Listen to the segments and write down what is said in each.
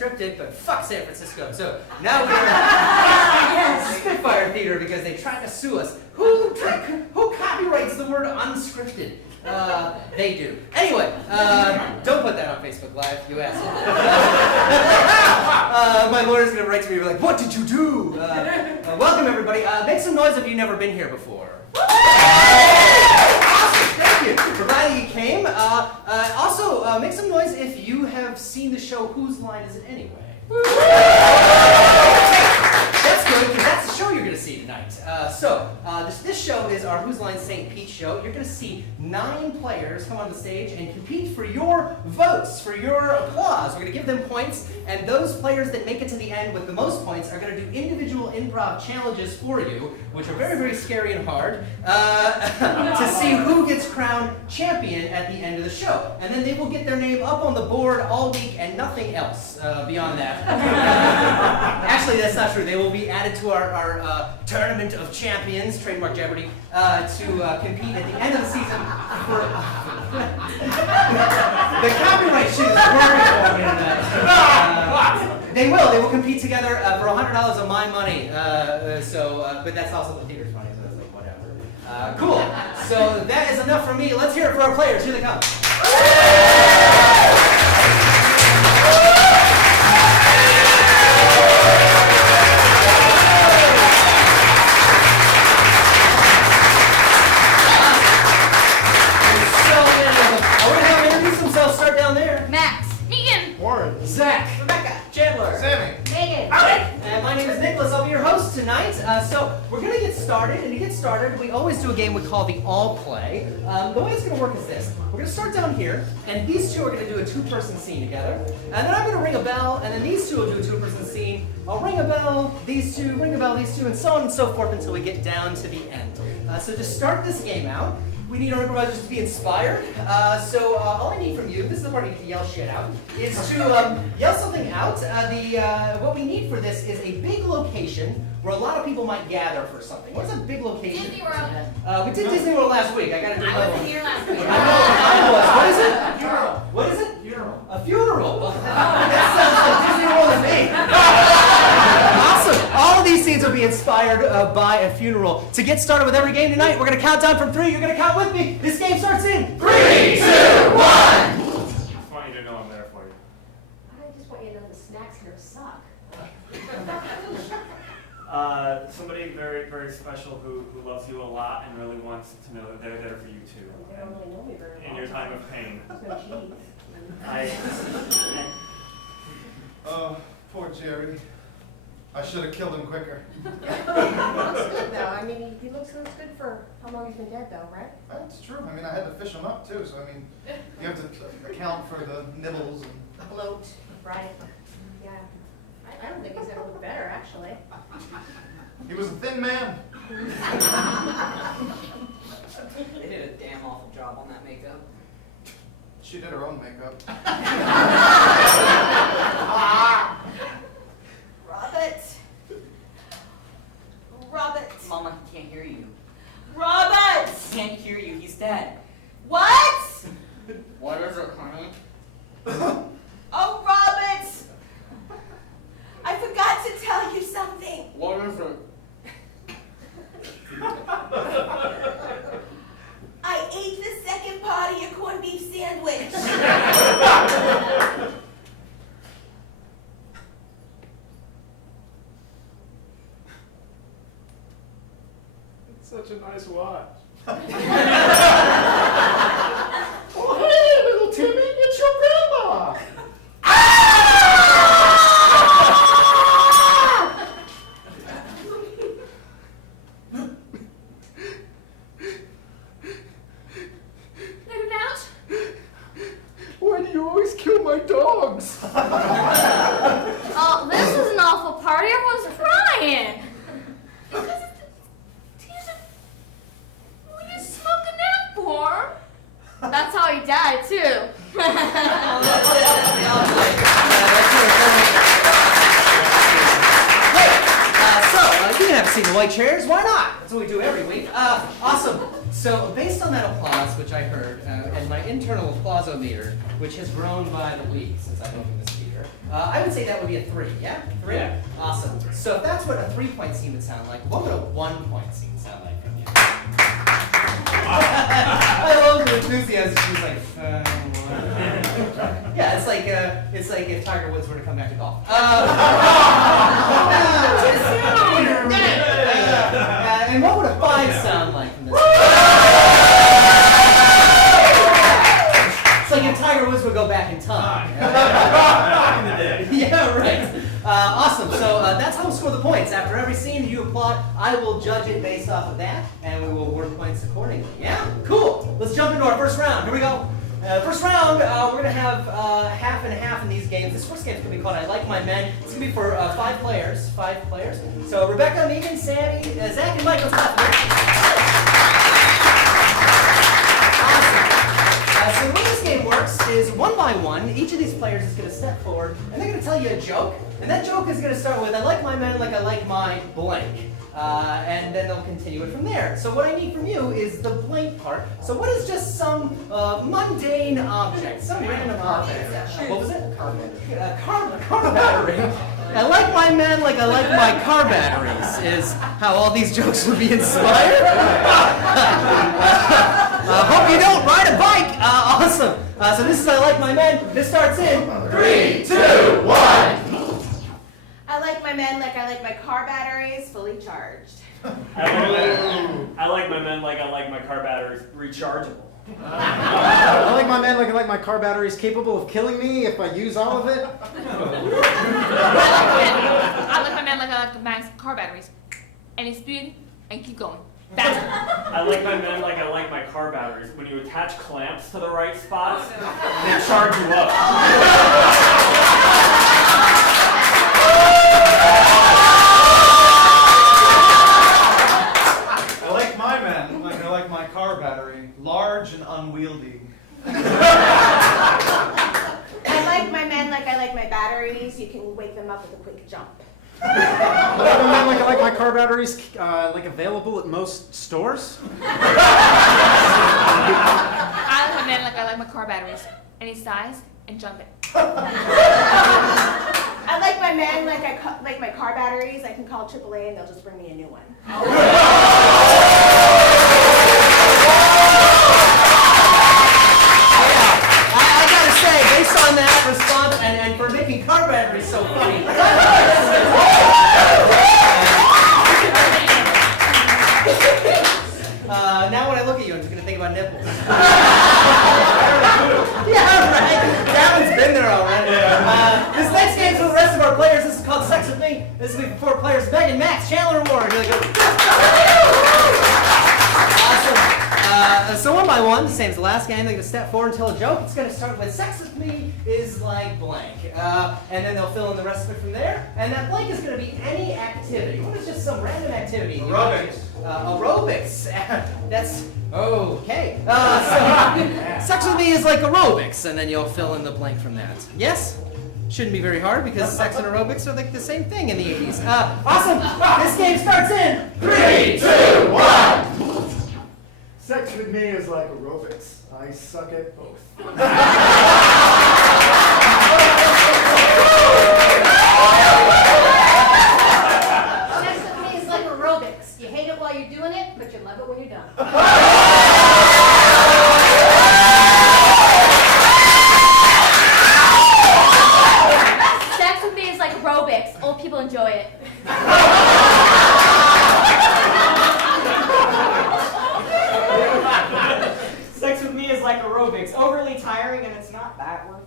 unscripted, but fuck San Francisco. So now we're at Spitfire Theater because they tried to sue us. Who copyrights the word unscripted? They do. Anyway, don't put that on Facebook Live, you asshole. My lawyer's gonna write to me and be like, what did you do? Welcome everybody. Make some noise if you've never been here before. Thank you. We're glad that you came. Also, make some noise if you have seen the show Whose Line Is It Anyway? That's good, because that's the show you're going to see tonight. This show is our Whose Line St. Pete show. You're going to see 9 players come on the stage and compete for your votes, for your applause. We're going to give them points, and those players that make it to the end with the most points are going to do individual improv challenges for you, which are very, very scary and hard, to see who gets crowned champion at the end of the show. And then they will get their name up on the board all week and nothing else beyond that. Actually, that's not true. They will be added to our Tournament of Champions, trademark Jeopardy, to compete at the end of the season for... The copyright shit is working for me tonight. They will compete together for $100 of my money. But that's also the theater's money, so that's like whatever. Cool. So that is enough for me. Let's hear it for our players. Here they come. Start down there. Max. Megan. Warren. Zach. Rebecca. Chandler. Sammy. Megan. And my name is Nicholas. I'll be your host tonight. So we're going to get started. And to get started, we always do a game we call the All Play. The way it's going to work is this. We're going to start down here, and these two are going to do a 2-person scene together. And then I'm going to ring a bell, and then these two will do a 2-person scene. I'll ring a bell, these two, ring a bell, these two, and so on and so forth until we get down to the end. So to start this game out, we need our improvisers to be inspired. All I need from you, this is the part you get to yell shit out, is to yell something out. What we need for this is a big location where a lot of people might gather for something. What's a big location? Disney World. We did Disney World last week. I got to do I wasn't here last week. I was. What is it? Funeral. What is it? Funeral. A funeral. That sounds like Disney World to me. Awesome. All of these scenes will be inspired by a funeral. To get started with every game tonight, we're going to count down from 3. You're going to count with me. This game starts in 3, 2, 1. I just want you to know I'm there for you. I just want you to know the snacks here suck. Somebody very, very special who loves you a lot and really wants to know that they're there for you too. They don't really know me very well. In your time of pain. There's no cheese. Oh, poor Jerry. I should have killed him quicker. He looks good though. I mean, he looks good for how long he's been dead though, right? That's true. I mean, I had to fish him up too, so I mean, you have to account for the nibbles and... Bloat, right? Yeah. I don't think he's ever looked better, actually. He was a thin man. They did a damn awful job on that makeup. She did her own makeup. Robert. Mama, he can't hear you. Robert. He can't hear you. He's dead. What? What is it, honey? Oh, Robert. I forgot to tell you something. What is it? I ate the second part of your corned beef sandwich. It's such a nice watch. Oh, hey, little Timmy, it's your grandma. Why do you always kill my dogs? Oh, this is an awful party. Everyone's crying. Because we just smoked an apple. That's how he died, too. You can have a seat in the white chairs. Why not? That's what we do every week. Awesome. So based on that applause, which I heard, and my internal applause-o-meter, which has grown by the week since I've opened this theater, sure. I would say that would be a 3, yeah? 3? Yeah. Awesome. So if that's what a 3-point scene would sound like, what would a 1-point scene sound like from you? I love the enthusiasm. She's like, yeah, it's like if Tiger Woods were to come back to golf. And what would a 5 sound like from this? It's like if Tiger Woods would go back in time. Yeah, right. Awesome. So that's how we'll score the points. After every scene you applaud, I will judge it based off of that, and we will award points accordingly. Yeah? Cool. Let's jump into our first round. Here we go. First round, we're going to have half and half in these games. This first game is going to be called I Like My Men. It's going to be for 5 players. 5 players. So Rebecca, Megan, Sammy, Zach, and Michael. So the way this game works is 1 by 1, each of these players is going to step forward, and they're going to tell you a joke, and that joke is going to start with, I like my men like I like my blank. And then they'll continue it from there. So what I need from you is the blank part. So what is just some mundane object, some random object? What was it? Car battery. I like my men like I like my car batteries is how all these jokes will be inspired. Hope you don't ride a bike. Awesome. So this is I like my men. This starts in 3, 2, 1. I like my men like I like my car batteries fully charged. I like my men like I like my car batteries rechargeable. I like my men like I like my car batteries capable of killing me if I use all of it. I like my man like I like my car batteries. Any speed and keep going. Faster. I like my men like I like my car batteries. When you attach clamps to the right spots, they charge you up. I like my men like I like my car battery, large and unwieldy. I like my men like I like my batteries. You can wake them up with a quick jump. I like my men like I like my car batteries like available at most stores. I like my man like I like my car batteries. Any size and jump it. I like my men like like my car batteries. I can call AAA and they'll just bring me a new one. I gotta say, based on that response and for making car batteries so funny. Now when I look at you, I'm just gonna think about nipples. Yeah, right. That one's been there already. This next game's for the rest of our players. This is called Sex With Me. This will be for 4 players. Megan, Max, Chandler, and Warren. Here they go. Awesome. So 1 by 1, the same as the last game. They're going to step forward and tell a joke. It's going to start with Sex With Me is like blank. And then they'll fill in the rest of it from there. And that blank is going to be any activity. What is just some random activity? Aerobics. Aerobics. That's okay. So Sex With Me is like aerobics. And then you'll fill in the blank from that. Yes? Shouldn't be very hard because sex and aerobics are like the same thing in the 80s. Awesome. This game starts in 3, 2, 1. Sex with me is like aerobics. I suck at both. Sex with me is like aerobics. You hate it while you're doing it, but you love it when you're done. Sex with me is like aerobics. Old people enjoy it. Sex with me is like aerobics. Overly tiring and it's not that one.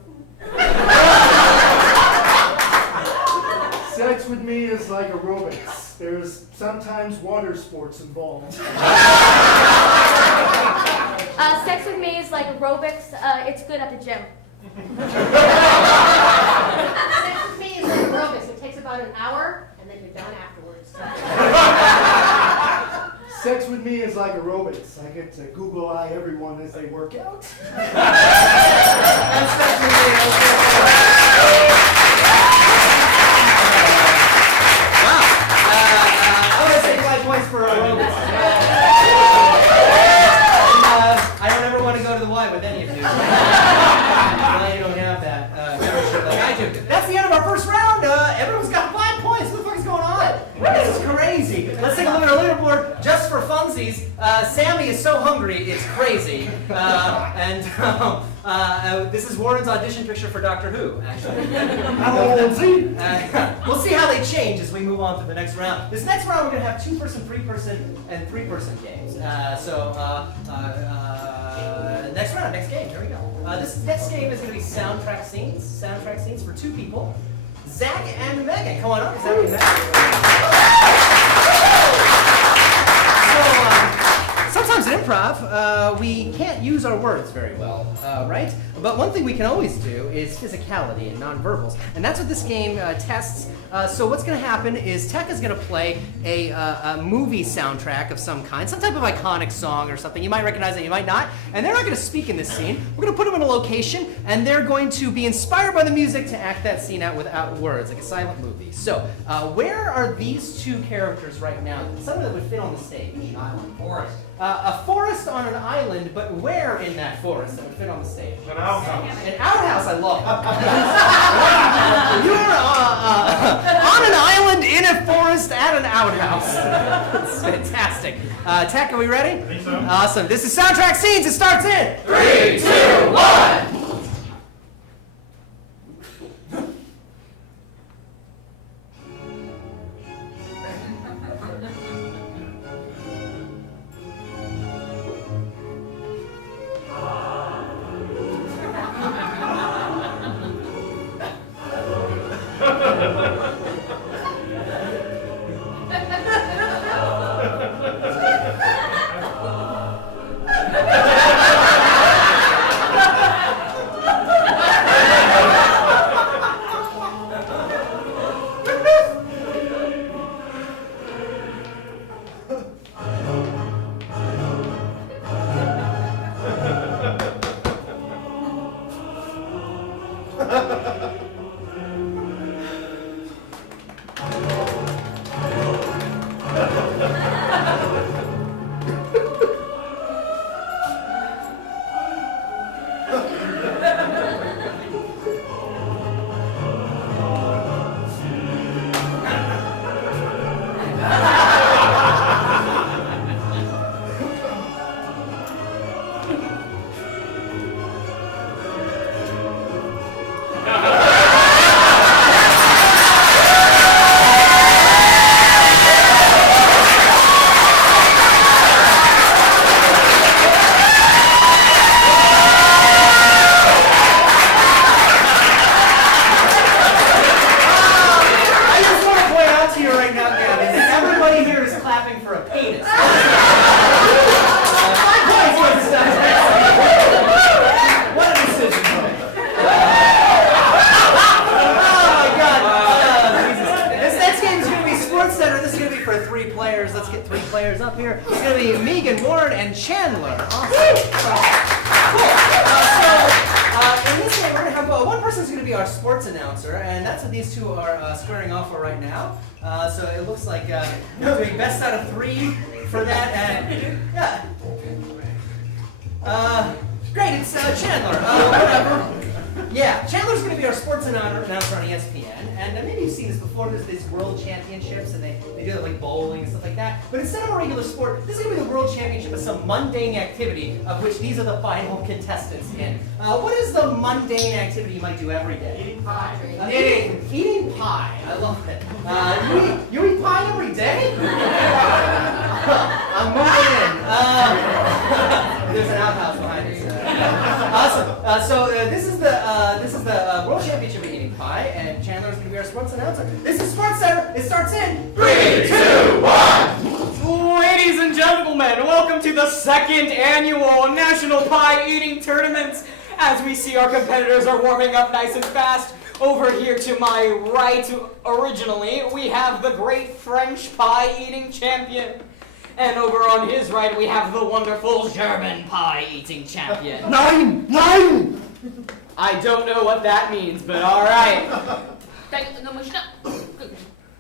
Sex with me is like aerobics. There's sometimes water sports involved. Sex with me is like aerobics. It's good at the gym. Sex with me is like aerobics. It takes about an hour, and then you're done afterwards. Sex with me is like aerobics. I get to Google eye everyone as they work out. That's Sex With Me. Wow. I'm going to say 5 points for aerobics. I don't ever want to go to the Y with any of you. Well, you don't have that. Membership like I do. That's the hungry, it's crazy. This is Warren's audition picture for Doctor Who, actually. We'll see how they change as we move on to the next round. This next round, we're going to have 2-person, 3-person, and 3-person games. Next round, next game, here we go. This next game is going to be soundtrack scenes for 2 people. Zach and Megan, come on up, Zach and Megan. Sometimes in improv, we can't use our words very well, right? But one thing we can always do is physicality and nonverbals, and that's what this game tests. So what's going to happen is Tech is going to play a movie soundtrack of some kind, some type of iconic song or something. You might recognize it, you might not. And they're not going to speak in this scene. We're going to put them in a location, and they're going to be inspired by the music to act that scene out without words, like a silent movie. So where are these 2 characters right now? Someone that would fit on the stage. Island. Forest. A forest on an island, but where in that forest that would fit on the stage? An outhouse. An outhouse, I love it. You're on an island in a forest at an outhouse. That's fantastic. Tech, are we ready? I think so. Awesome. This is Soundtrack Scenes. It starts in 3, 2, 1. Up here. It's going to be Megan, Warren, and Chandler. Awesome. Cool. In this game, we're going to have one person's going to be our sports announcer, and that's what these 2 are squaring off for right now. So it looks like doing best out of 3 for that, and yeah. Great, it's Chandler. Whatever. Yeah, Chandler's going to be our sports announcer on ESPN, and maybe you've seen this before. There's these world championships, and they do it like bowling and stuff like that. But instead of a regular sport, this is going to be the world championship of some mundane activity, of which these are the final contestants in. What is the mundane activity you might do every day? Eating pie. Eating pie. I love it. You eat pie every day? I'm moving in. There's an outhouse behind us. Awesome. This is the World Championship of Eating Pie, and Chandler's going to be our sports announcer. This is Sports Center. It starts in 3, 2, 1. Ladies and gentlemen, welcome to the 2nd annual National Pie Eating Tournament. As we see, our competitors are warming up nice and fast. Over here to my right, originally, we have the great French pie eating champion. And over on his right, we have the wonderful German pie eating champion. Nine! Nine! I don't know what that means, but all right.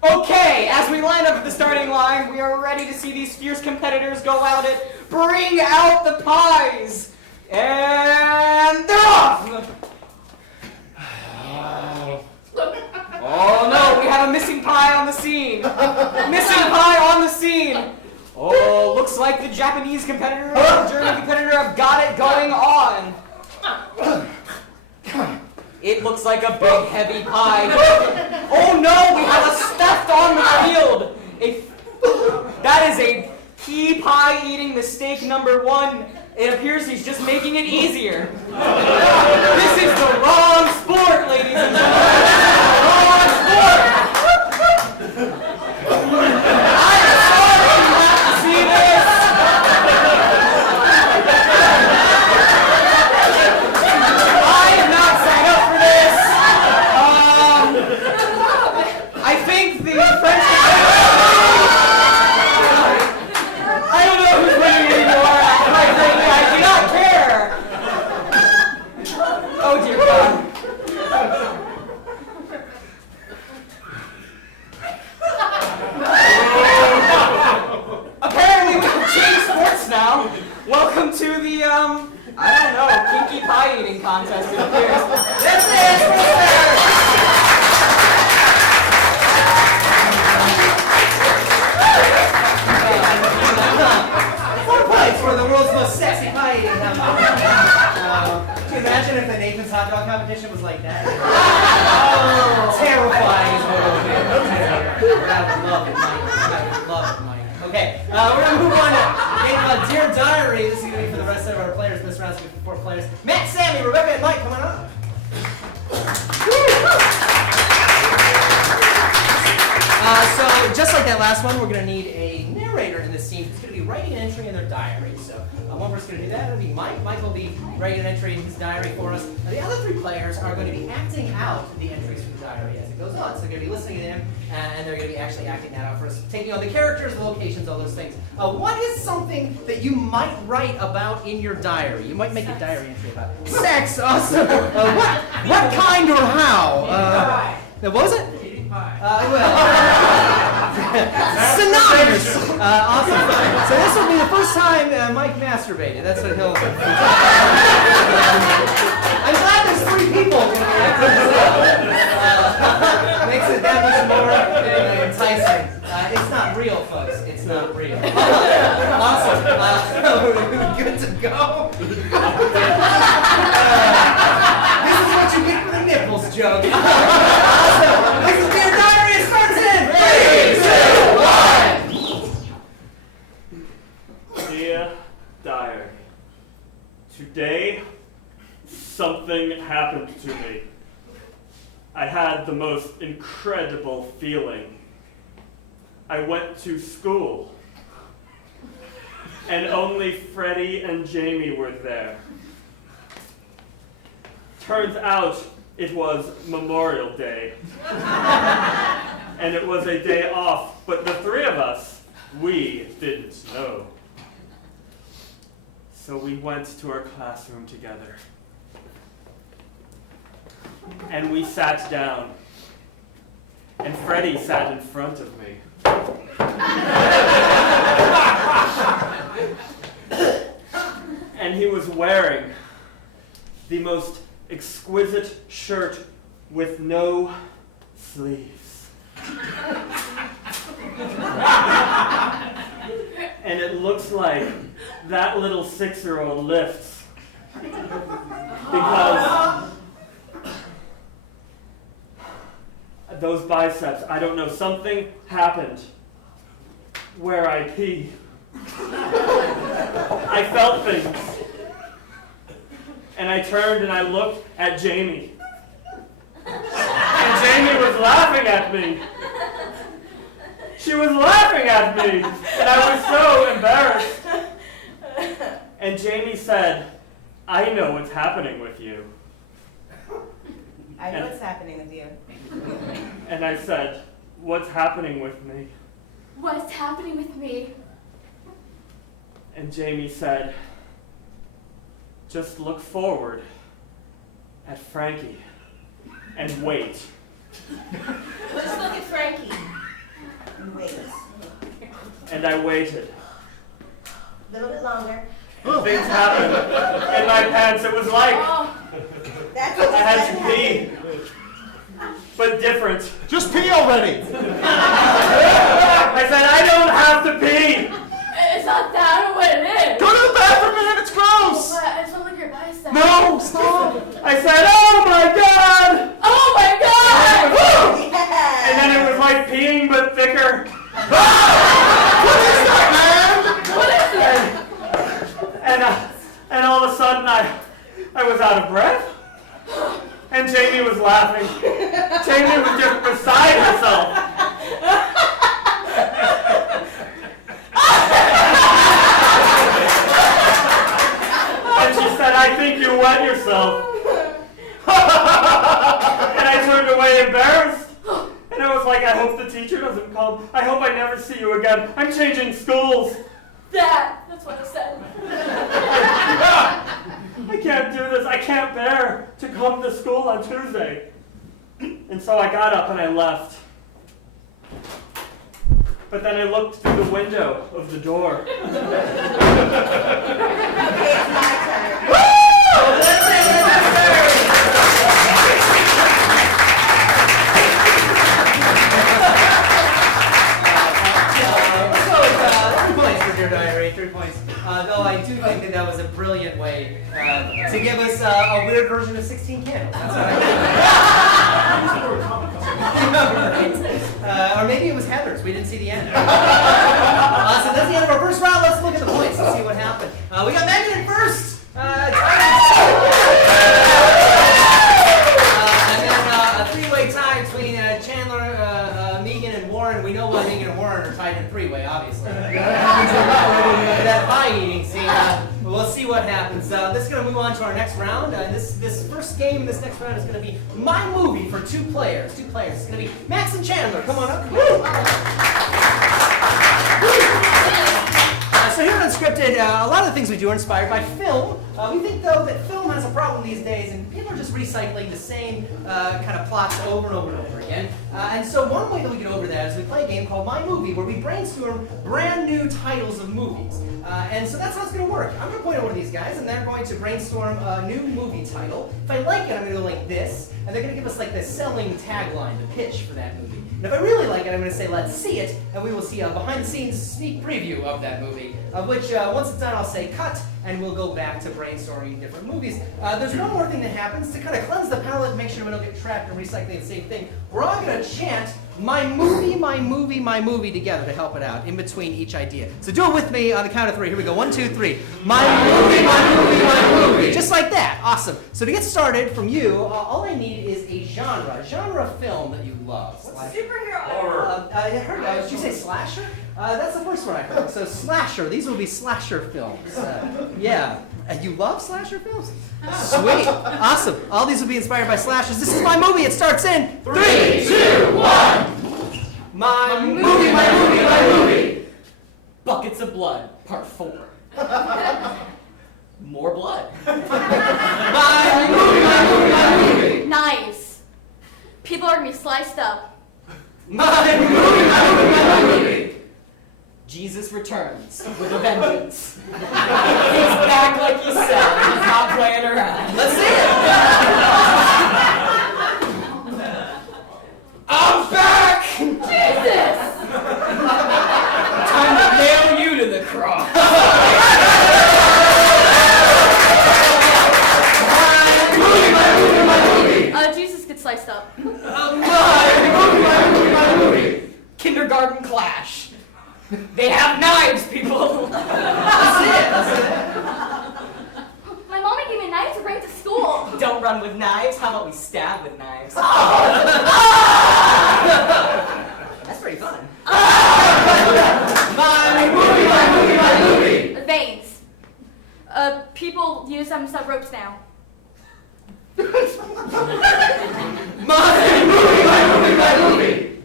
Okay, as we line up at the starting line, we are ready to see these fierce competitors go out and bring out the pies. And they're off! Oh no, we have a missing pie on the scene. Missing pie on the scene. Oh, looks like the Japanese competitor and the German competitor have got it going on. It looks like a big heavy pie. Oh no, we have a theft on the field. That is a key pie eating mistake number 1. It appears he's just making it easier. This is the wrong sport, ladies and gentlemen. Wrong sport. I'm sorry you have to see this. I am not signed up for this. I think the French. I don't know who's winning anymore. Quite frankly, I do not care. Oh dear God. Apparently we can change sports now. Welcome to the I don't know, kinky pie eating contest, it appears. That's it! For the world's most sexy pie eating competition. Can you imagine if the Nathan's hot dog competition was like that? Oh, terrifying is what it would be. I would love it, Mike. I would love it, Mike. Okay, we're going to move on to Dear Diary. This is going to be for the rest of our players. This round's going to be for 4 players. Matt, Sammy, Rebecca, and Mike, come on up. So, just like that last one, we're going to need a narrator in this scene who's going to be writing an entry in their diary. So, one person's going to do that. It'll be Mike. Mike will be writing an entry in his diary for us. And the other 3 players are going to be acting out the entries from the diary as it goes on. So, they're going to be listening to them, and they're going to be actually acting that out for us, taking on the characters, the locations, all those things. What is something that you might write about in your diary? You might make a diary entry about sex. Awesome. What kind or how? What was it? Synonymous! Awesome. So this will be the first time Mike masturbated. That's what he'll do. I'm glad there's 3 people going to be acting this out. Makes it that much more enticing. It's not real, folks. It's not real. Awesome. Good to go. This is what you get for the nipples joke. Awesome. This is Dear Diary. It starts in 3, 2, 1. Dear Diary, today something happened to me. I had the most incredible feeling. I went to school, and only Freddie and Jamie were there. Turns out it was Memorial Day, and it was a day off, but the 3 of us, we didn't know. So we went to our classroom together, and we sat down, and Freddie sat in front of me. And he was wearing the most exquisite shirt with no sleeves. And it looks like that little 6-year-old lifts because those biceps, I don't know, something happened where I pee. I felt things. And I turned and I looked at Jamie. And Jamie was laughing at me. She was laughing at me. And I was so embarrassed. And Jamie said, I know what's happening with you. I know what's happening with you. And I said, what's happening with me? What's happening with me? And Jamie said, just look forward at Frankie and wait. Let's look at Frankie. And wait. And I waited. A little bit longer. And things happened in my pants. It was like That's I had to pee, but different. Just pee already! I said, I don't have to pee. It's not that what it is. Go to the bathroom, man. It's gross. But I just want to lick your bicep. No, stop. I said, oh my God! Oh my God! Yeah. And then it was like peeing but thicker. What is that, man? What is it? And all of a sudden I was out of breath. And Jamie was laughing. Jamie was just beside herself. And she said, I think you wet yourself. And I turned away embarrassed. And I was like, I hope the teacher doesn't come. I hope I never see you again. I'm changing schools. That's what I said. I can't do this. I can't bear to come to school on Tuesday. And so I got up and I left. But then I looked through the window of the door. Okay, it's my turn. Let's say diary, 3 points. Though I do think that was a brilliant way to give us a weird version of 16 Candles. That's what I Or maybe it was Heather's. We didn't see the end. So that's the end of our first round. Let's look at the points and see what happened. We got Megan in first. And then a three-way tie between Chandler, Megan, and Warren. We know why Megan and Warren are tied in three-way, obviously. That pie eating scene. We'll see what happens. This is going to move on to our next round. This first game, this next round is going to be My Movie for two players. It's going to be Max and Chandler. Come on up. So here on Unscripted, a lot of the things we do are inspired by film. We think, though, that film has a problem these days, and people are just recycling the same kind of plots over and over and over again. And so one way that we get over that is we play a game called My Movie, where we brainstorm brand new titles of movies. And so that's how it's going to work. I'm going to point over to these guys, and they're going to brainstorm a new movie title. If I like it, I'm going to go like this, and they're going to give us like the selling tagline, the pitch for that movie. And if I really like it, I'm going to say, let's see it, and we will see a behind-the-scenes sneak preview of that movie, of which, once it's done, I'll say cut, and we'll go back to brainstorming different movies. There's one more thing that happens to kind of cleanse the palate and make sure we don't get trapped in recycling the same thing. We're all going to chant, my movie, my movie, my movie together to help it out in between each idea. So do it with me on the count of 3. Here we go. 1, 2, 3. My movie, my movie, my movie. Just like that. Awesome. So to get started from you, all I need is a genre of film that you love. Superhero. Did you say slasher? That's the first one I heard. So slasher. These will be slasher films. Yeah. You love slasher films? Sweet. Awesome. All these will be inspired by slashers. This is My Movie. It starts in 3, 2, 1. My movie, my movie, my movie. Buckets of Blood, Part 4. More blood. My movie, my movie, my movie. Knives. People are gonna be sliced up. My movie, my movie, my movie. Jesus returns with a vengeance. He's back like he said. He's not playing around. Let's see it. I'm back. Jesus! Time to nail you to the cross. My movie. Jesus gets sliced up. My movie. Kindergarten clash. They have knives, people. That's it. My mommy gave me a knife to bring to school. Don't run with knives. How about we stab with knives? That's pretty fun. My movie, my movie, my movie. Veins. People use them to set ropes now. My movie, my movie.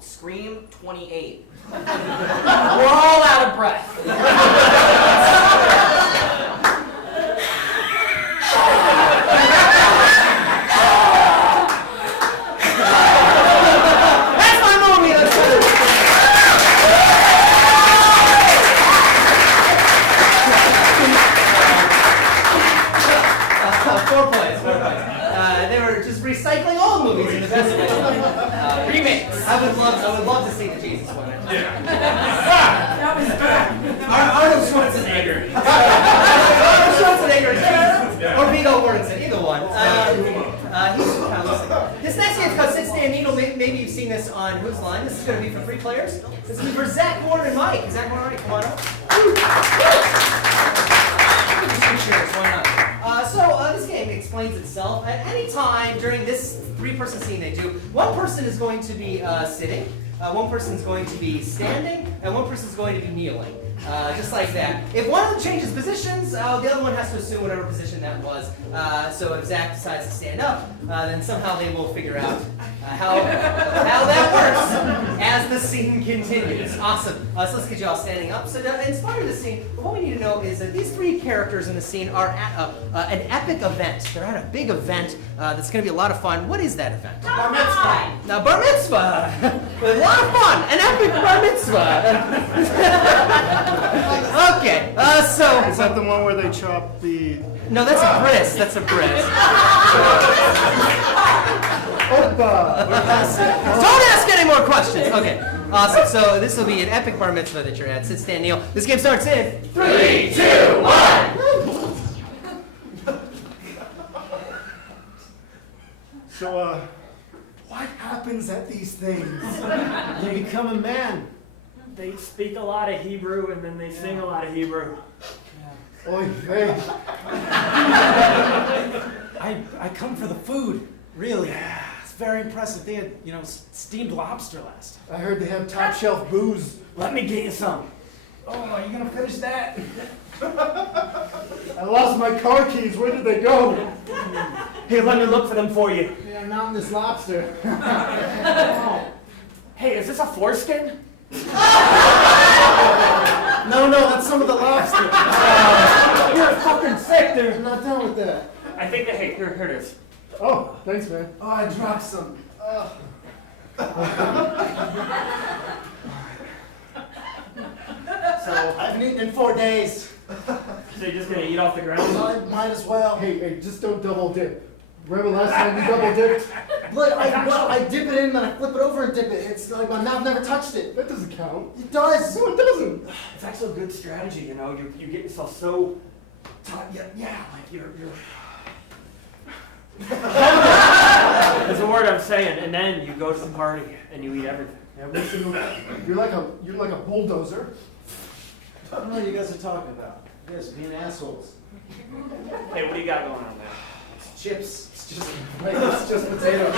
Scream 28. We're all out of breath. That's my movie. That's it. 4 points. 4 points. They were just recycling old movies in the best way. Remix. I would love to see the Jesus one. No, Arnold Schwarzenegger. Arnold Schwarzenegger. Or Viggo Mortensen, either one. This next game is called Sit, Stand, Needle. Maybe you've seen this on Who's Line. This is going to be for 3 players. This is for Zach, Warren, and Mike. Zach, Warren, and Mike, come on up. Why not? This game explains itself. At any time during this 3-person scene they do, one person is going to be sitting, one person is going to be standing, and one person is going to be kneeling. Just like that. If one of them changes positions, the other one has to assume whatever position that was. So if Zach decides to stand up, then somehow they will figure out how that works as the scene continues. Awesome. So let's get you all standing up. So to inspire the scene, what we need to know is that these 3 characters in the scene are at an epic event. They're at a big event that's going to be a lot of fun. What is that event? Bar mitzvah. Now, bar mitzvah. A lot of fun. An epic bar mitzvah. Okay, so... Is that the one where they chop the... No, that's a bris. That's a bris. Opa! Don't ask any more questions. Okay, awesome. So this will be an epic bar mitzvah that you're at. Sit, stand, kneel. This game starts in 3, 2, 1. So, what happens at these things? You become a man. They speak a lot of Hebrew and then they sing a lot of Hebrew. Oy vey. I come for the food, really. It's very impressive. They had, steamed lobster last time. I heard they have top shelf booze. Let me get you some. Oh, are you gonna finish that? I lost my car keys. Where did they go? Here, let me look for them for you. Yeah, not in this lobster. Hey, is this a foreskin? No, that's some of the lobster. You're fucking sick, dude. I'm not done with that. I think that, hey, here it is. Oh, thanks, man. Oh, I dropped some. So, I haven't eaten in 4 days. So you're just gonna eat off the ground? Might as well. Hey, just don't double dip. Remember last time you double dipped? But I dip it in, then I flip it over and dip it. It's like my mouth never touched it. That doesn't count. It does. No, it doesn't. It's actually a good strategy, You get yourself so tight. Yeah, like you're. That's the word I'm saying. And then you go to the party and you eat everything. Every single. You're like a bulldozer. I don't know what you guys are talking about. You guys are being assholes. Hey, what do you got going on there? It's chips. It's just potatoes.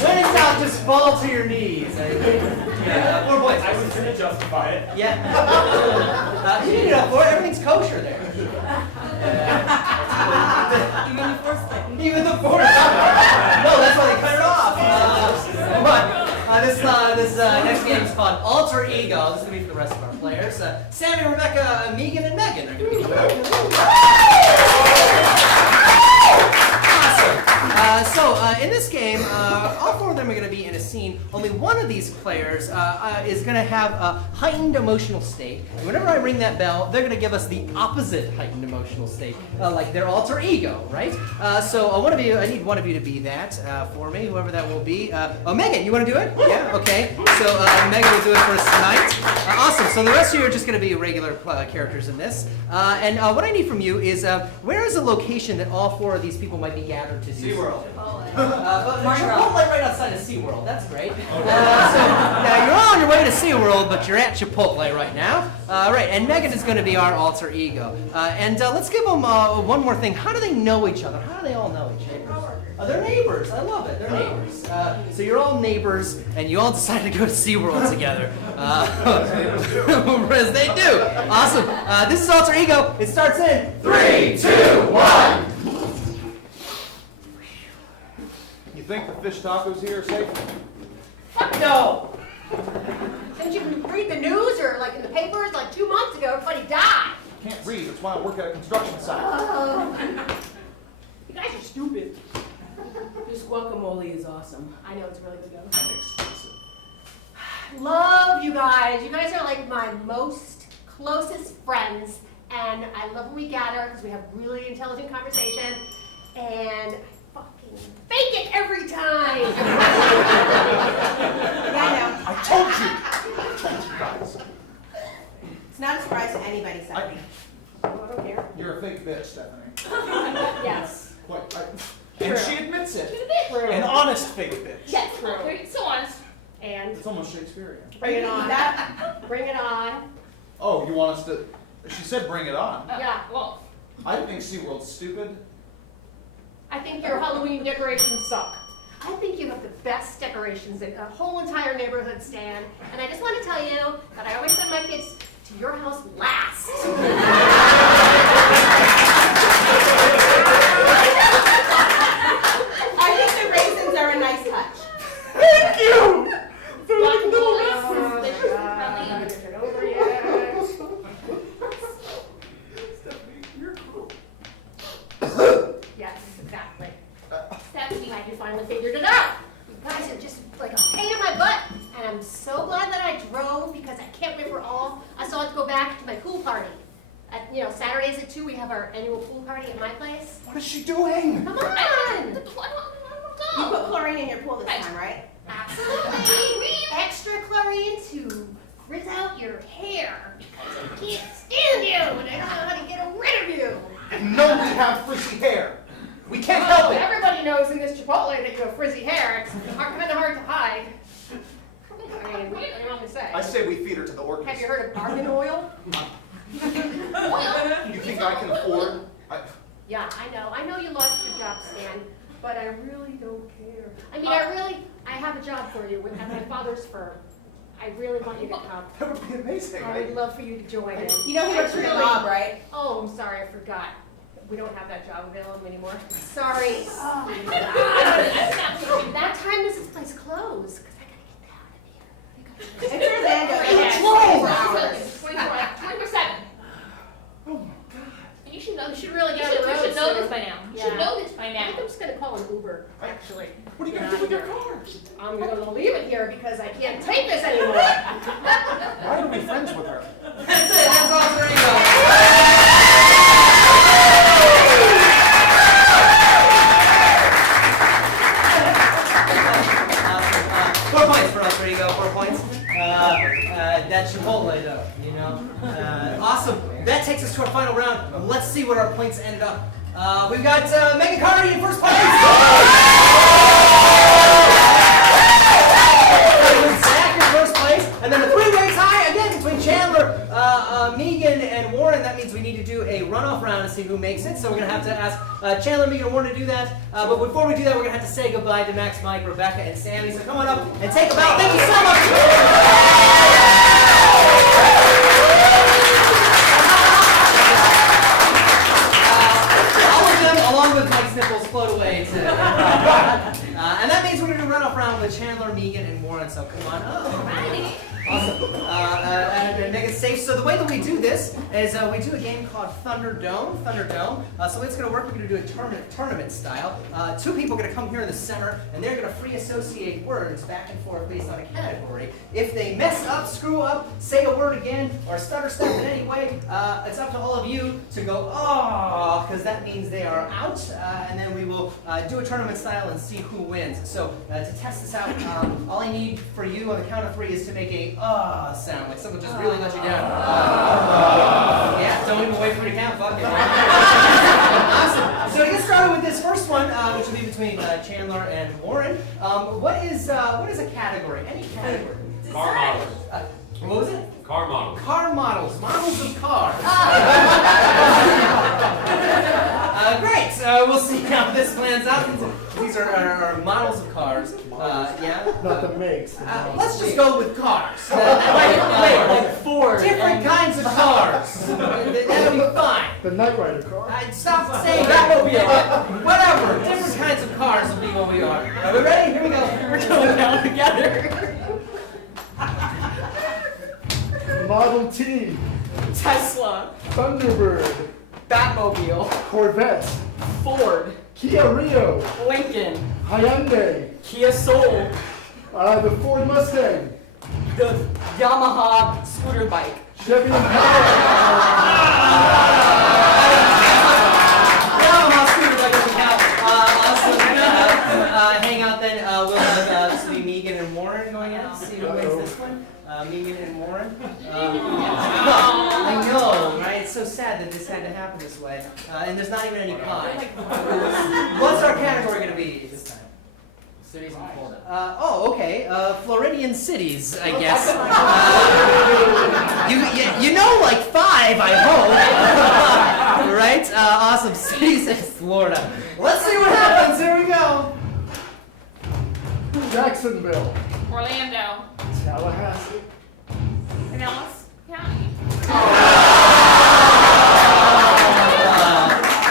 When in doubt, just fall to your knees. Yeah, 4 points. I was gonna justify it. Yeah. You need enough for it. Everything's kosher there. Even the foreskin. Even the fourth. No, that's why they cut it off. This next game is called Alter Ego. This is going to be for the rest of our players. Sammy, Rebecca, Megan, and Megan are going to be here. Awesome. In this game, all 4 of them are going to be in a scene. Only one of these players is going to have a heightened emotional state. And whenever I ring that bell, they're going to give us the opposite heightened emotional state, like their alter ego, right? I need one of you to be that for me, whoever that will be. Megan, you want to do it? Yeah, okay. So Megan will do it for us tonight. Awesome. So the rest of you are just going to be regular characters in this. And what I need from you is, where is a location that all 4 of these people might be gathered to do? SeaWorld. Chipotle right outside of SeaWorld. That's great. Now you're on your way to SeaWorld, but you're at Chipotle right now. Right, and Megan is going to be our alter ego. Let's give them one more thing. How do they know each other? How do they all know each other? They're neighbors. I love it. They're neighbors. So you're all neighbors, and you all decided to go to SeaWorld together. As they do. Awesome. This is Alter Ego. It starts in 3, 2, 1. You think the fish tacos here are safe? Fuck no! Didn't you read the news or like in the papers like 2 months ago, everybody died? Can't read. That's why I work at a construction site. You guys are stupid. This guacamole is awesome. I know, it's really good though. Love you guys. You guys are like my most closest friends, and I love when we gather because we have really intelligent conversation. And I Fake it every time. Yeah, I told you guys. It's not a surprise to anybody, Stephanie. I don't care. You're a fake bitch, Stephanie. Yes. What? And she admits it. True. An honest fake bitch. Yes, true. Okay, so honest. And It's almost Shakespearean. bring it on. Bring it on. Oh, you want us to? She said bring it on. Yeah. Well, I think SeaWorld's stupid. I think your Halloween decorations suck. I think you have the best decorations in a whole entire neighborhood, Stan. And I just want to tell you that I always send my kids to your house last. I think the raisins are a nice touch. Thank you! Oh my God. Get over yet. Stephanie, you're cruel. Yes, exactly. Stephanie, Glad you finally figured it out. You guys are just like a pain in my butt. And I'm so glad that I drove because I can't wait for all us all to go back to my pool party. Saturdays at 2 we have our annual pool party at my place. What is she doing? Come on! You put chlorine in your pool this time, right? Absolutely! Extra chlorine to frizz out your hair because I can't stand you and I don't know how to get rid of you. No, we have frizzy hair. We can't help it. Everybody knows in this Chipotle that you have frizzy hair. It's kind of hard to hide. I mean, what do you want me to say? I say we feed her to the orcas. Have you heard of argan oil? You think I can afford? Yeah, I know you lost your job, Stan, but I really don't care. I mean, I have a job for you at my father's firm. I really want you to come. That would be amazing. I would love for you to join in. You know he works for the mob, right? Oh, I'm sorry, I forgot. We don't have that job available anymore. Sorry. That time does this place close? Because I gotta get out of here. It's Orlando. It's closed. 24/7. Oh my God. You should know. You should really You get on the road. should know soon. this by now. You Yeah. should know this by I now. think I'm just gonna call an Uber, actually. What are you gonna do with your car? I'm gonna leave it here because I can't take this anymore. Why are we friends with her? That's it. That's all there you go. Awesome. 4 points for us. There you go. 4 points. That Chipotle though, awesome. That takes us to our final round. Let's see what our points ended up. We've got Megan Carney in first place. Zach in first place, and then the three-way tie again between Chandler, Megan, and Warren. That means we need to do a runoff round to see who makes it. So we're gonna have to ask Chandler, Megan, and Warren to do that. But before we do that, we're gonna have to say goodbye to Max, Mike, Rebecca, and Sammy. So come on up and take a bow. Thank you so much. All of them, along with Mike's nipples, float away to. And that means we're gonna do a runoff round with Chandler, Megan, and Warren. So come on up. Awesome. And make it safe. So the way that we do this is we do a game called Thunderdome. So it's going to work. We're going to do a tournament style. 2 people are going to come here in the center, and they're going to free associate words back and forth based on a category. If they mess up, screw up, say a word again, or stutter step in any way, it's up to all of you to go, oh, because that means they are out. And then we will do a tournament style and see who wins. So to test this out, all I need for you on the count of 3 is to make a sound, like someone just really let you down. Yeah, don't even wait for me to count, fuck it. Awesome. So to get started with this first one, which will be between Chandler and Warren, what is a category? Any category? Car models. What was it? Car models. Car models. Models of cars. Great. We'll see how this plans out. These are models of cars. Yeah. Not the makes. Let's just go with cars. Like Ford. Different kinds of cars. That'll be fine. The Knight Rider car. I'd stop saying Batmobile. Whatever. Different kinds of cars will be what we are. Are we ready? Here we go. We're going down together. Model T. Tesla. Thunderbird. Batmobile. Corvette. Ford. Kia Rio. Lincoln. Hyundai. Kia Soul. The Ford Mustang. The Yamaha scooter bike. Chevy Impala. Yamaha scooter bike doesn't count. Awesome. going in. See who wins this one. Megan and Warren. I know, right? It's so sad that this had to happen this way. And there's not even any pie. What's our category going to be this time? Cities in Florida. Okay. Floridian cities, I guess. You know like 5, I hope. Right? Awesome. Cities in Florida. Let's see what happens. Here we go. Jacksonville. Orlando. Tallahassee. Pinellas County.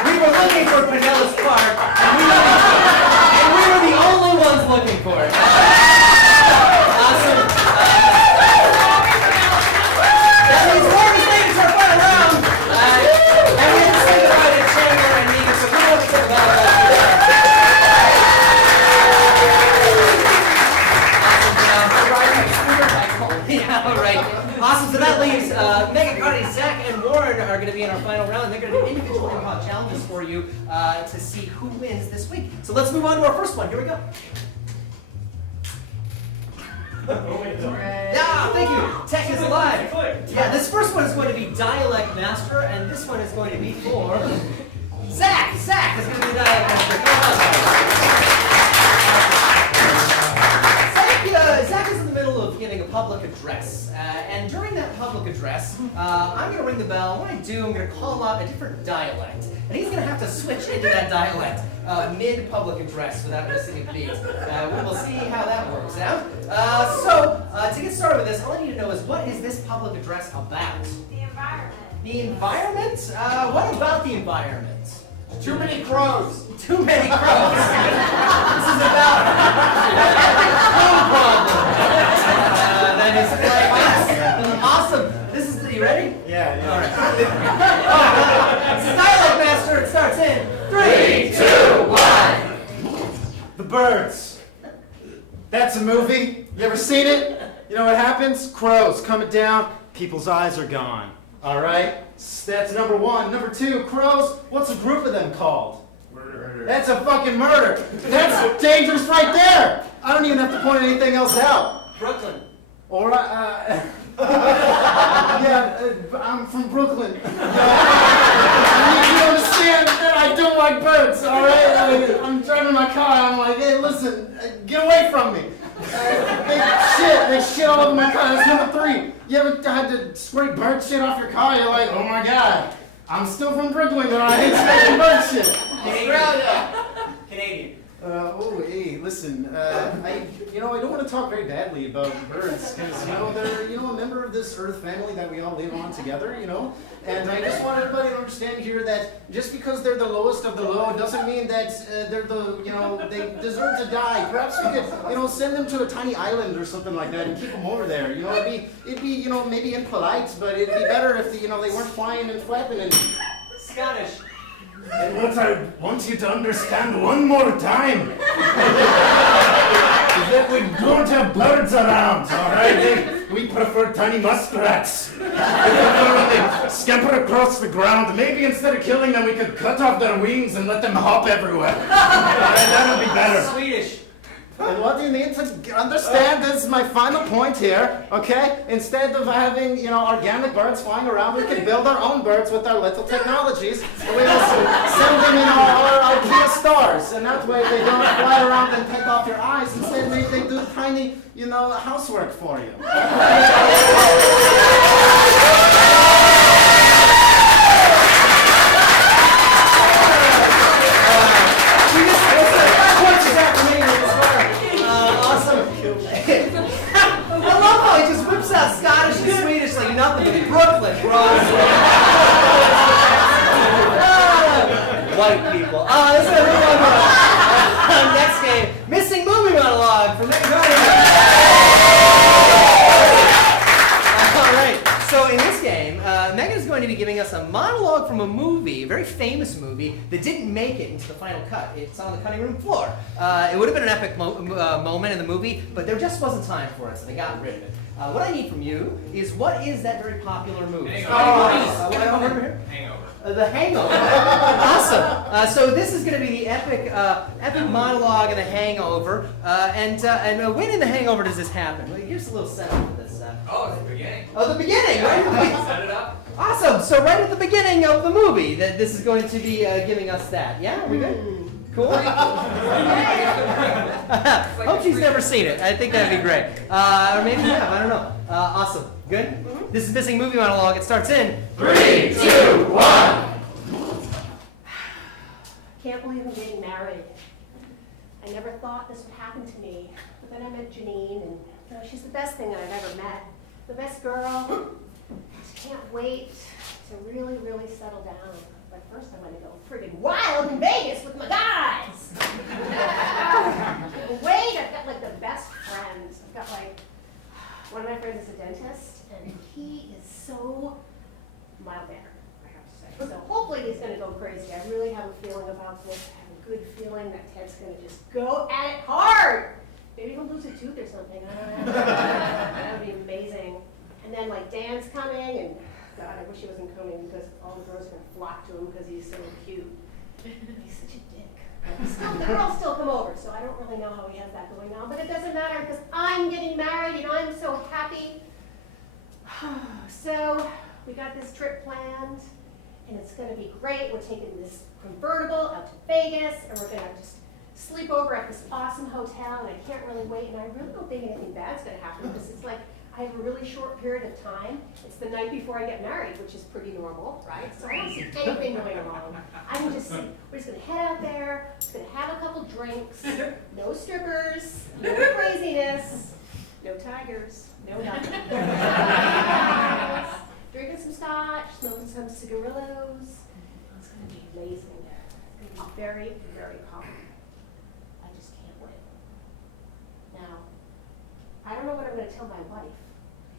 We were looking for Pinellas Park, and we were the only ones looking for it. Awesome. That means Warren's making our final round. And we have to say goodbye to Chandler and Megan, so come over to the bottom. Yeah, all right. Awesome. So that leaves Megan, Cardi, Zach, and Warren are going to be in our final round. They're going to do individual improv challenges for you to see who wins this week. So let's move on to our first one. Here we go. Yeah, thank you. Tech is live. Yeah, this first one is going to be Dialect Master, and this one is going to be for Zach. Zach is going to be Dialect Master. Come on. Zach is in the middle of giving a public address, and during that public address, I'm going to ring the bell. What I do, I'm going to call out a different dialect, and he's going to have to switch into that dialect mid-public address without missing a beat. We'll see how that works out. So, to get started with this, all I need to know is what is this public address about? The environment. The environment? What about the environment? Too many crows. Too many crows. This is about no problem. That is awesome. This is, you ready? Yeah. All right. This is Dialect Master. It starts in 3, 2, 1. The Birds. That's a movie. You ever seen it? You know what happens? Crows coming down, people's eyes are gone. All right? That's number 1. Number 2, crows. What's a group of them called? Murder. That's a fucking murder. That's dangerous right there. I don't even have to point anything else out. Brooklyn. All right. I'm from Brooklyn. You understand that I don't like birds, all right? I'm driving my car, I'm like, hey, listen, get away from me. They shit all over my car. That's number 3. You ever had to scrape bird shit off your car? You're like, oh my God, I'm still from Brooklyn, and I hate scraping bird shit. Canadian. Hey, listen, I don't want to talk very badly about birds, because, they're, a member of this Earth family that we all live on together, and I just want everybody to understand here that just because they're the lowest of the low doesn't mean that they're they deserve to die. Perhaps we could, send them to a tiny island or something like that and keep them over there. It'd be, maybe impolite, but it'd be better if, they weren't flying and flapping and... Scottish. And what I want you to understand one more time is that we don't have birds around, all right? We prefer tiny muskrats. We prefer when they scamper across the ground. Maybe instead of killing them, we could cut off their wings and let them hop everywhere. That would be better. Swedish. And what you need to understand is my final point here, okay? Instead of having, organic birds flying around, we can build our own birds with our little technologies, and we will send them in our IKEA stars, and that way they don't fly around and take off your eyes. Instead, they do tiny, housework for you. Scottish and Swedish like nothing. Brooklyn, bro. White people. Let's go move on. Next game, missing movie monologue from Megan Cardi. All right. So in this game, Megan is going to be giving us a monologue from a movie, a very famous movie that didn't make it into the final cut. It's on the cutting room floor. It would have been an epic moment in the movie, but there just wasn't time for it, so they got rid of it. What I need from you is what is that very popular movie? Hangover. The Hangover. Awesome. So this is going to be the epic epic monologue in The Hangover. And when in The Hangover does this happen? Well, here's a little setup for this. Oh, it's the beginning. Oh, the beginning, right? Set it up. Awesome. So right at the beginning of the movie, that this is going to be giving us that. Yeah, are we good? Cool. Hope she's never seen it. I think that'd be great. Or maybe you have. I don't know. Awesome. Good. This is Missing Movie Monologue. It starts in 3, 2, 1. Can't believe I'm getting married. I never thought this would happen to me, but then I met Janine, and she's the best thing that I've ever met. The best girl. Just can't wait to really, really settle down. But first I want to go friggin' wild in Vegas with my guys. Wait, I've got like the best friends. I've got like, one of my friends is a dentist, and he is so mild-mannered, I have to say. So hopefully he's going to go crazy. I really have a feeling about this. I have a good feeling that Ted's going to just go at it hard. Maybe he'll lose a tooth or something. I don't know. That would be amazing. And then like Dan's coming, and God, I wish he wasn't coming because all the girls are going to flock to him because he's so cute. He's such a dick. Still, the girls still come over, so I don't really know how he has that going on. But it doesn't matter because I'm getting married and I'm so happy. So we got this trip planned, and it's going to be great. We're taking this convertible out to Vegas, and we're going to just sleep over at this awesome hotel, and I can't really wait. And I really don't think anything bad's going to happen because it's like I have a really short period of time. It's the night before I get married, which is pretty normal, right? So I don't see anything going wrong. I can just see, we're just going to head out there, just going to have a couple drinks, no strippers, no craziness, no tigers, no nothing. Drinking some scotch, smoking some cigarillos. It's going to be amazing. It's going to be very, very calm. I just can't wait. Now, I don't know what I'm going to tell my wife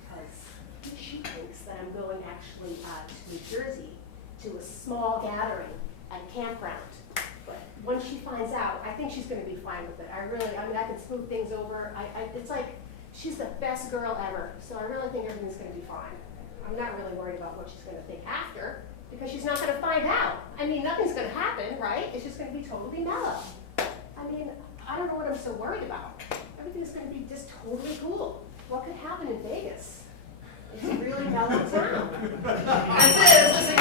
because she thinks that I'm going actually to New Jersey to a small gathering at a campground. But once she finds out, I think she's going to be fine with it. I mean, I can smooth things over. It's like she's the best girl ever. So I really think everything's going to be fine. I'm not really worried about what she's going to think after because she's not going to find out. I mean, nothing's going to happen, right? It's just going to be totally mellow. I mean, I don't know what I'm so worried about. Everything's going to be just totally cool. What could happen in Vegas? It's a really mellow town. That's it. Listen.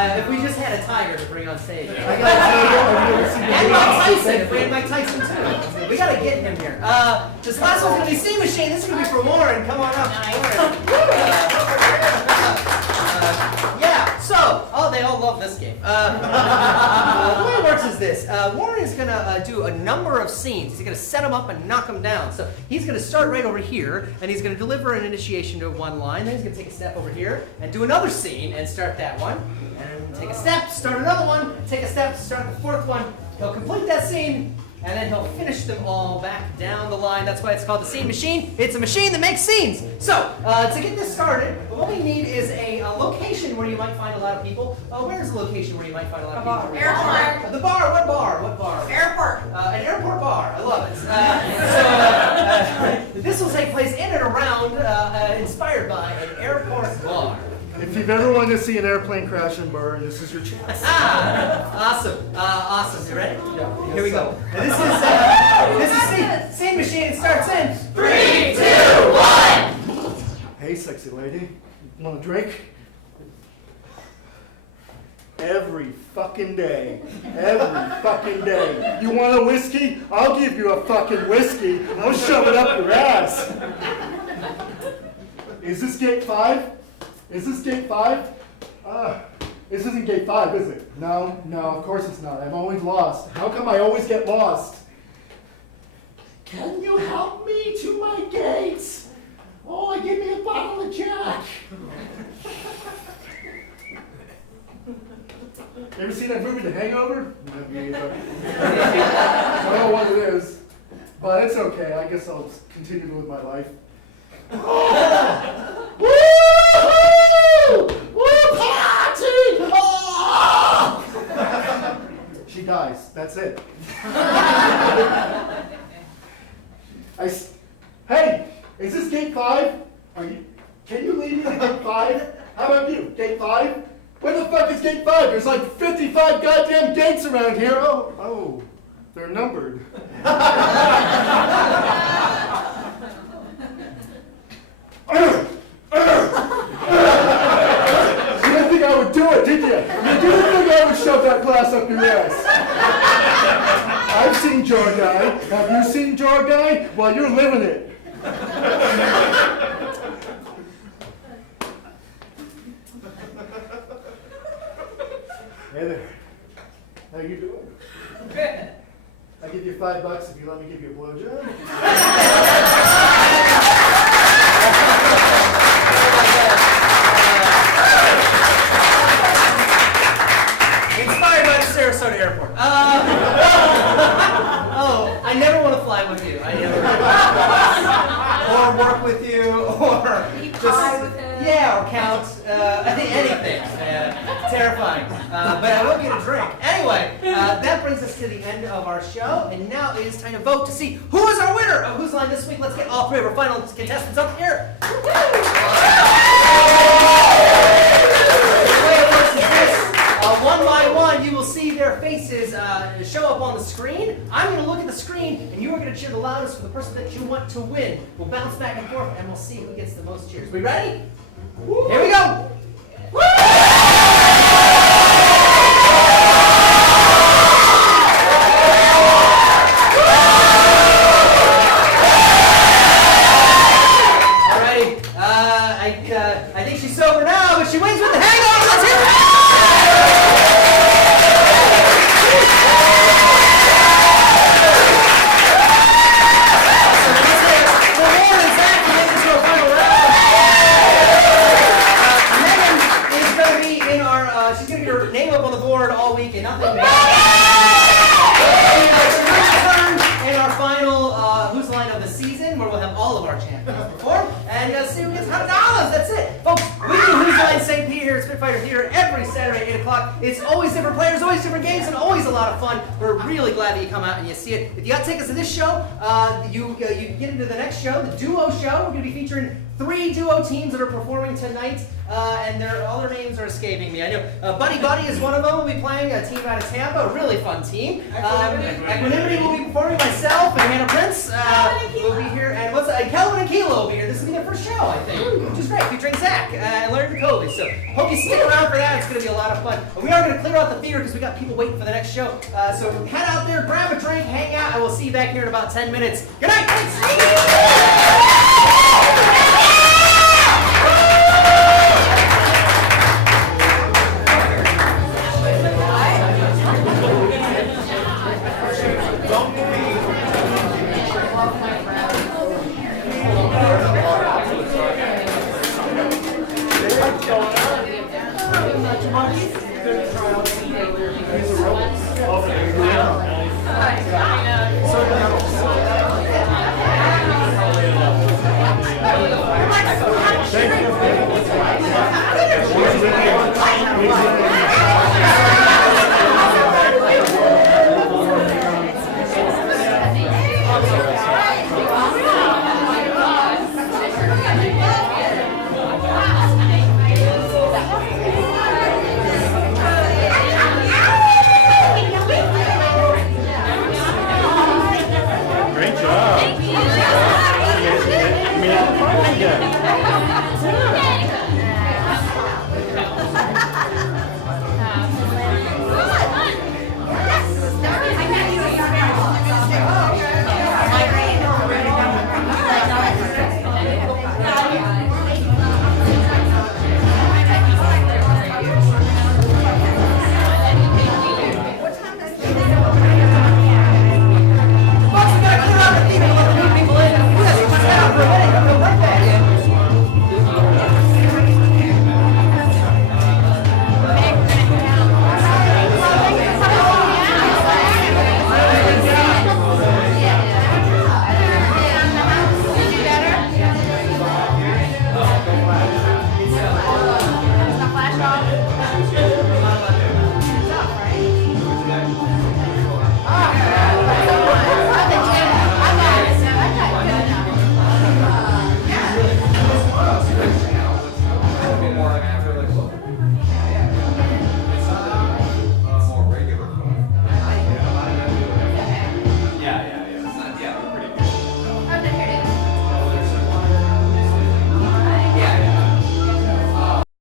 If we just had a tiger to bring on stage. I gotta tell you, I've never seen And Mike Tyson. If we had Mike Tyson too. We gotta get him here. This last one's gonna be Sea Machine. This is gonna be for Warren. Come on up. Yeah, so, they all love this game. The way it works is this. Warren is gonna do a number of scenes. He's gonna set them up and knock them down. So he's gonna start right over here, and he's gonna deliver an initiation to one line. Then he's gonna take a step over here and do another scene and start that one. And take a step, start another one, take a step, start the fourth one. He'll complete that scene, and then he'll finish them all back down the line. That's why it's called the Scene Machine. It's a machine that makes scenes. So, to get this started, what we need is a location where you might find a lot of people. Where's the location where you might find a lot of people? Airport. The bar. What bar? What bar? Airport. An airport bar. I love it. This will take place in and around, inspired by an airport bar. If you've ever wanted to see an airplane crash and burn, this is your chance. Awesome. Awesome. You ready? Yeah. Here we go. And this is Scene Machine. It starts in 3, 2, 1. Hey, sexy lady, want a drink? Every fucking day. You want a whiskey? I'll give you a fucking whiskey. I'll shove it up your ass. Is this gate 5? Is this gate 5? This isn't gate 5, is it? No, of course it's not. I'm always lost. How come I always get lost? Can you help me to my gates? Oh, give me a bottle of Jack. Ever seen that movie, The Hangover? Me either. I don't know what it is, but it's okay. I guess I'll just continue with my life. Oh! Woo! Woo party! Oh! She dies. That's it. Hey, is this gate 5? key to gate 5? How about you? Gate 5? Where the fuck is gate 5? There's like 55 goddamn gates around here. Oh, they're numbered. You didn't think I would do it, did you? You didn't think I would shove that glass up your ass. I've seen Jar Guy. Have you seen Jar Guy? Well, you're living it. Hey there. How you doing? Good. I give you $5 if you let me give you a blowjob. Inspired by the Sarasota Airport. Oh, I never want to fly with you. I never. Or work with you, or Eat just pie with him. yeah, or count. I think anything. Terrifying. But I will get a drink. Anyway, that brings us to the end of our show, and now it is time to vote to see who is our winner of Who's Line this week. Let's get all three of our final contestants up here. One by one, you will see their faces show up on the screen. I'm going to look at the screen, and you are going to cheer the loudest for the person that you want to win. We'll bounce back and forth, and we'll see who gets the most cheers. We ready? Here we go! Alrighty, I think she's sober now, but she wins with the hangover. Let's hear it! She's going to get her name up on the board all week and nothing. In our final Who's Line of the season, where we'll have all of our champions perform and see who gets $100. That's it, folks. We do Who's Line St. Pete here at Spitfire Theater every Saturday at 8 o'clock. It's always different players, always different games, and always a lot of fun. We're really glad that you come out and you see it. If you got tickets to this show, you get into the next show, the duo show. We're going to be featuring 3 duo teams that are performing tonight, and all their names are escaping me. I know Buddy Buddy is one of them. We'll be playing a team out of Tampa, a really fun team. Equanimity will be performing, myself and Hannah Prince will be here, and Kelvin and Kilo will be here. This will be their first show, I think, which is great, featuring Zach and Larry McCovey. So hope you stick around for that. It's going to be a lot of fun. We are going to clear out the theater because we got people waiting for the next show. So head out there, grab a drink, hang out, and we'll see you back here in about 10 minutes. Good night. Thanks.